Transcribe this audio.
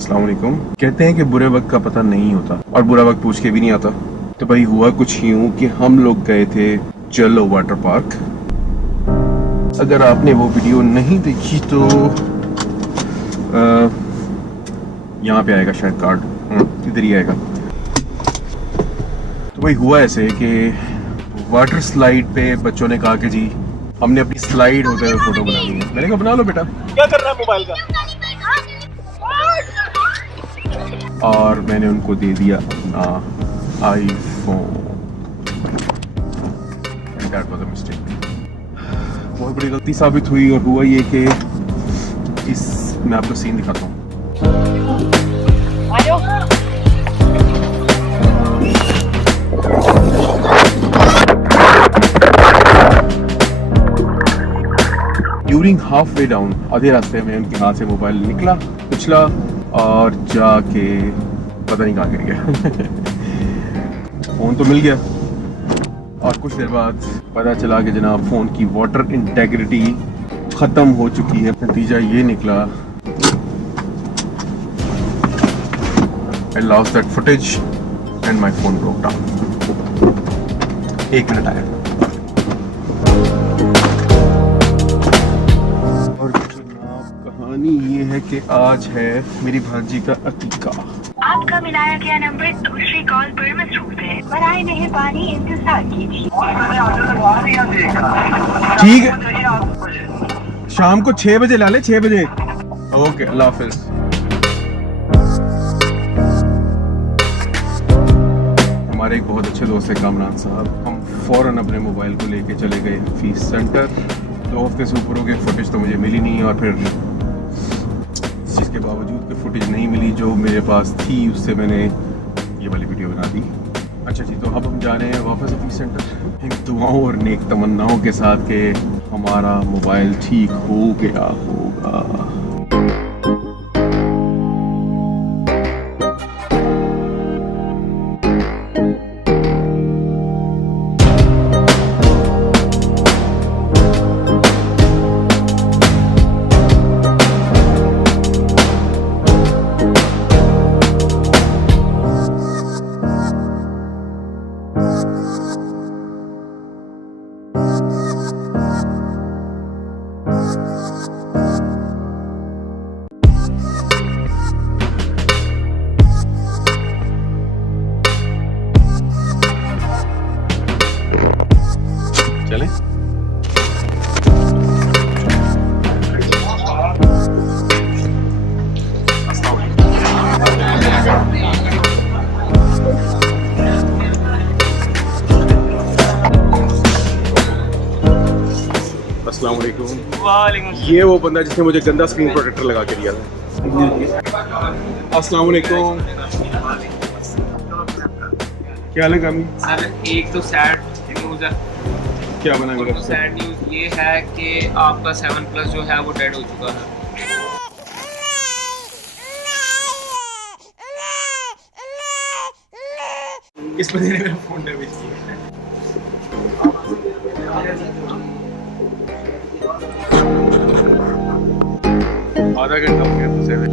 अस्सलाम वालेकुम। कहते हैं कि बुरे वक्त का पता नहीं होता और बुरा वक्त पूछ के भी नहीं आता। तो भाई हुआ कुछ यूं कि हम लोग गए थे चलो वाटर पार्क। अगर आपने वो वीडियो नहीं देखी तो यहाँ पे आएगा शायद कार्ड, इधर ही आएगा। तो भाई हुआ ऐसे कि वाटर स्लाइड पे बच्चों ने कहा कि जी हमने अपनी स्लाइड होते हुए फोटो बनानी है। मैंने कहा बना लो बेटा। क्या कर रहा है मोबाइल का? और मैंने उनको दे दिया अपना iPhone. That was a mistake. बहुत बड़ी गलती साबित हुई और हुआ ये कि इस मैं आपको सीन दिखाता हूँ। ड्यूरिंग हाफ वे डाउन, आधे रास्ते में उनके हाथ से मोबाइल निकला, उछला और जाके पता नहीं कहाँ गिर गया। फ़ोन तो मिल गया और कुछ देर बाद पता चला कि जनाब फ़ोन की वाटर इंटेग्रिटी ख़त्म हो चुकी है। नतीजा ये निकला, I lost that footage and my phone broke down. 1 minute आया। और जनाब कहानी ये है कि आज है मेरी भांजी का अकीका। आपका मिलाया गया नंबर दूसरी कॉल पर मसरूफ है, बराए मेहरबानी इंतजार कीजिए। ठीक है, शाम को 6 बजे ला ले, 6 बजे। ओके, अल्लाह हाफिज। हमारे एक बहुत अच्छे दोस्त है कामरान साहब, हम फ़ौरन अपने मोबाइल को लेके चले गए फीस सेंटर। 2 हफ्ते से ऊपर हो गए, फुटेज तो मुझे मिली नहीं और फिर जिसके बावजूद कि फुटेज नहीं मिली जो मेरे पास थी उससे मैंने ये वाली वीडियो बना दी। अच्छा जी, तो अब हम जा रहे हैं वापस ऑफिस सेंटर इन दुआओं और नेक तमन्नाओं के साथ कि हमारा मोबाइल ठीक हो गया होगा। चलें? अस्सलाम वालेकुम। वालेकुम। ये वो बंदा जिसने मुझे गंदा स्क्रीन प्रोटेक्टर लगा के दिया था। अस्सलाम वालेकुम। क्या हाल है कामी? सर एक तो सैड न्यूज़ है। क्या बना मेरा? तो सैड न्यूज़ ये है कि आपका 7+ जो है वो डेड हो चुका है। किस बंदे ने मेरा फोन डैमेज किया? आधा घंटा हो गया फंसे हुए।